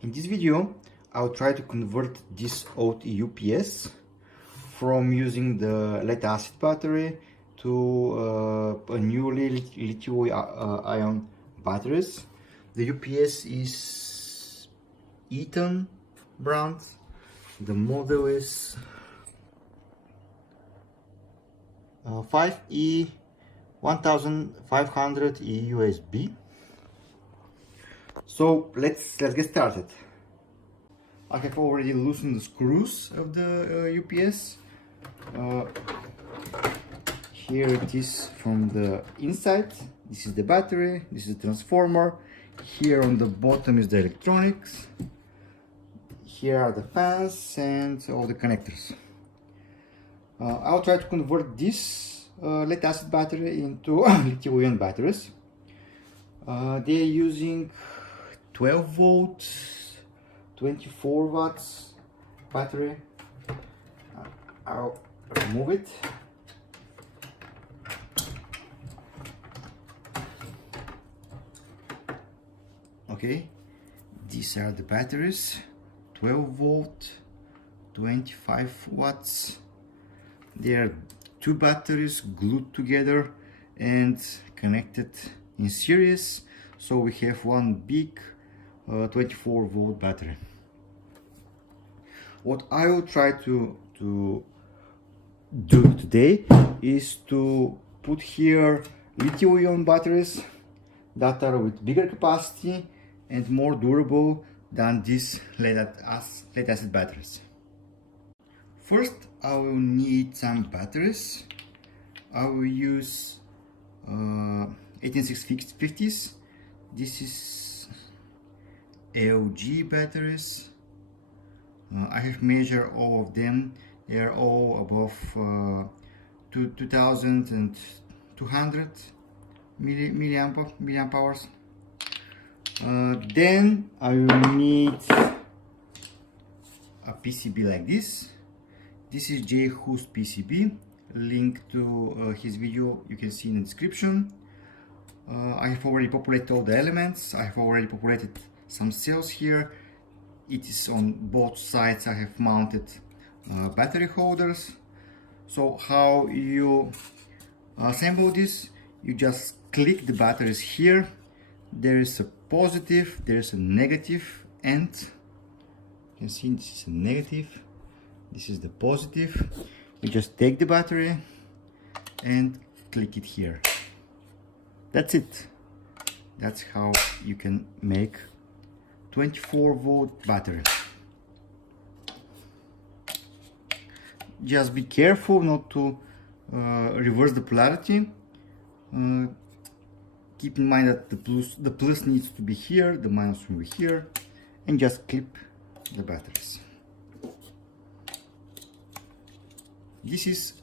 In this video, I'll try to convert this old UPS from using the lead acid battery to a new lithium-ion batteries. The UPS is Eaton brand. The model is 5E 1500 USB. So let's get started. I have already loosened the screws of the UPS. Here it is from the inside. This is the battery, this is the transformer. Here on the bottom is the electronics. Here are the fans and all the connectors. I'll try to convert this lead acid battery into lithium-ion batteries. They're using 12 volts, 24 watts battery. I'll remove it. Okay, these are the batteries, 12 volt, 25 watts. There are two batteries glued together and connected in series, so we have one big 24 volt battery. What I will try to do today is to put here lithium-ion batteries that are with bigger capacity and more durable than these lead acid batteries. First, I will need some batteries. I will use 18650s. This is LG batteries. I have measured all of them. They are all above 2200 milliamp hours. Then I will need a PCB like this. This is Jay Hu's PCB. Link to his video you can see in the description. I have already populated all the elements. I have already populated some cells here. It is on both sides. I have mounted battery holders. So how you assemble this? You just click the batteries here. There is a positive, there is a negative end. You can see this is a negative, this is the positive. You just take the battery and click it here. That's it. That's how you can make 24 volt battery. Just be careful not to reverse the polarity. Keep in mind that the plus needs to be here, the minus will be here, and just clip the batteries. This is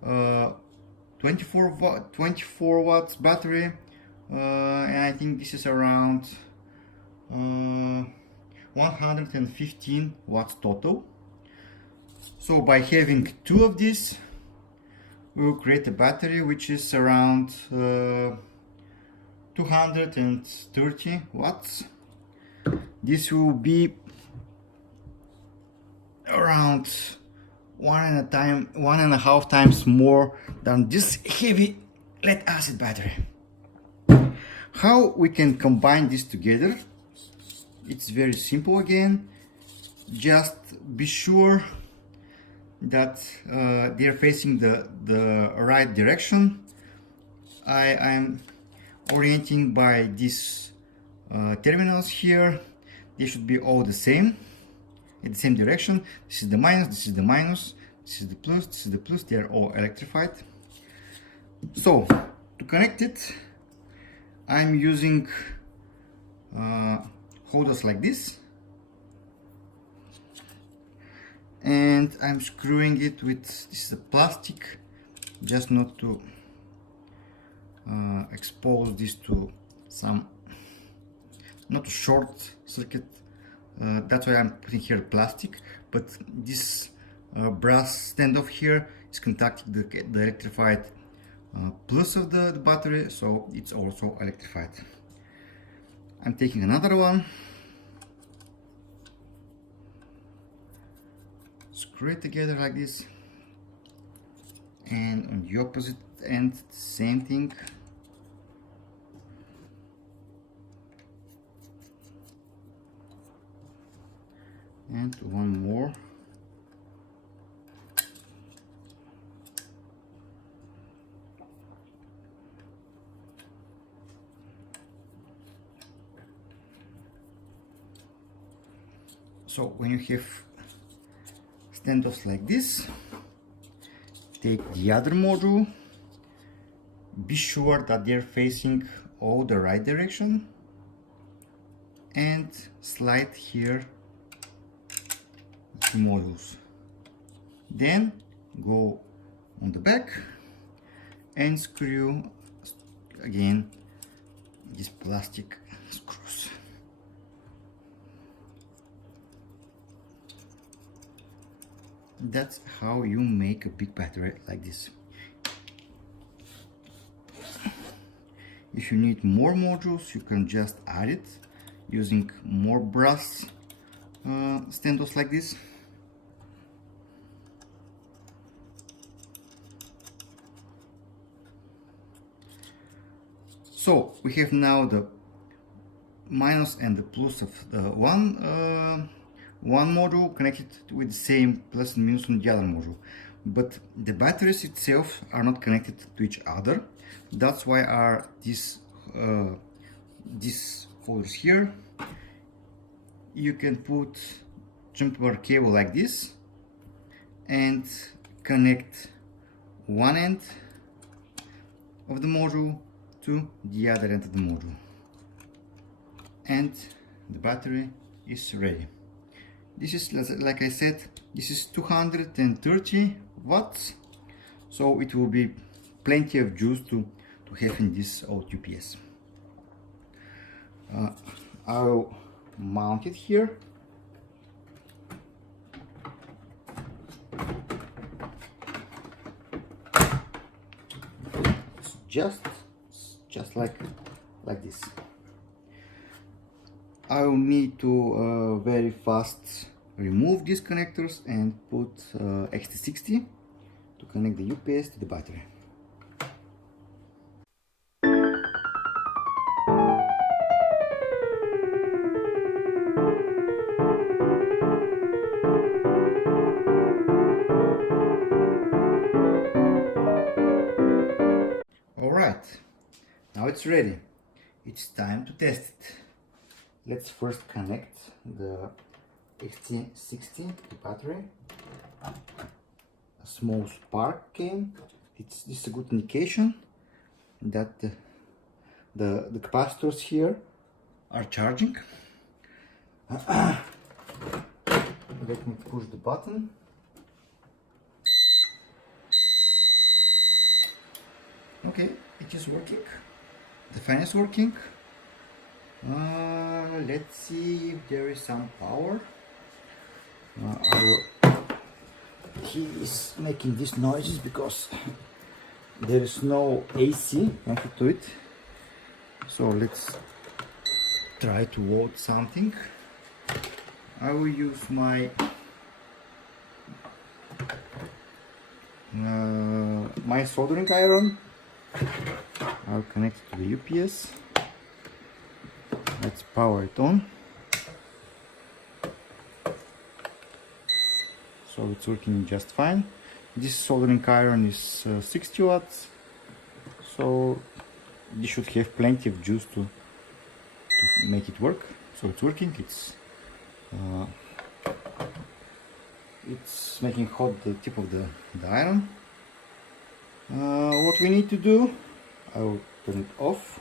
24 watts battery, and I think this is around 115 watts total. So by having two of these, we will create a battery which is around 230 watts. This will be around 1.5 times more than this heavy lead acid battery. How we can combine this together? It's very simple again. Just be sure that they are facing the right direction. I am orienting by these terminals here. They should be all the same, in the same direction. This is the minus, this is the minus, this is the plus, this is the plus. They are all electrified. So to connect it, I'm using holders like this, and I'm screwing it with, this is a plastic, just not to expose this to some, not to short circuit. That's why I'm putting here plastic, but this brass standoff here is contacting the electrified plus of the battery, so it's also electrified. I'm taking another one. screw it together like this, and on the opposite end same thing. And one more. So when you have standoffs like this, take the other module, be sure that they're facing all the right direction, and slide here the modules. Then go on the back and screw again these plastic screws. That's how you make a big battery like this. If you need more modules, you can just add it using more brass standoffs like this. So we have now the minus and the plus of one module connected with the same plus and minus on the other module, but the batteries itself are not connected to each other. That's why are these holders here. You can put jumper cable like this and connect one end of the module to the other end of the module, and the battery is ready. This is, like I said, this is 230 watts, so it will be plenty of juice to have in this old UPS. I'll mount it here. It's just like this. I will need to very fast remove these connectors and put XT60 to connect the UPS to the battery. Alright, now it's ready. It's time to test it. Let's first connect the XT60 to the battery. A small spark came. This is a good indication that the capacitors here are charging. Let me push the button. Okay, it is working. The fan is working. Let's see if there is some power. He is making these noises because there is no AC connected to it. So let's try to load something. I will use my soldering iron. I'll connect it to the UPS. Let's power it on. So it's working just fine. This soldering iron is 60 watts, so this should have plenty of juice to make it work. So it's working. It's making hot the tip of the iron. What we need to do, I will turn it off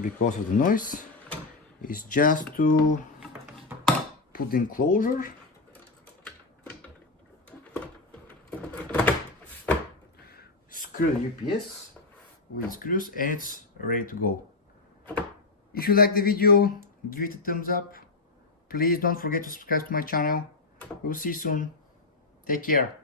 because of the noise, is just to put the enclosure, screw the UPS with screws, and it's ready to go. If you like the video, give it a thumbs up. Please don't forget to subscribe to my channel. We'll see you soon. Take care.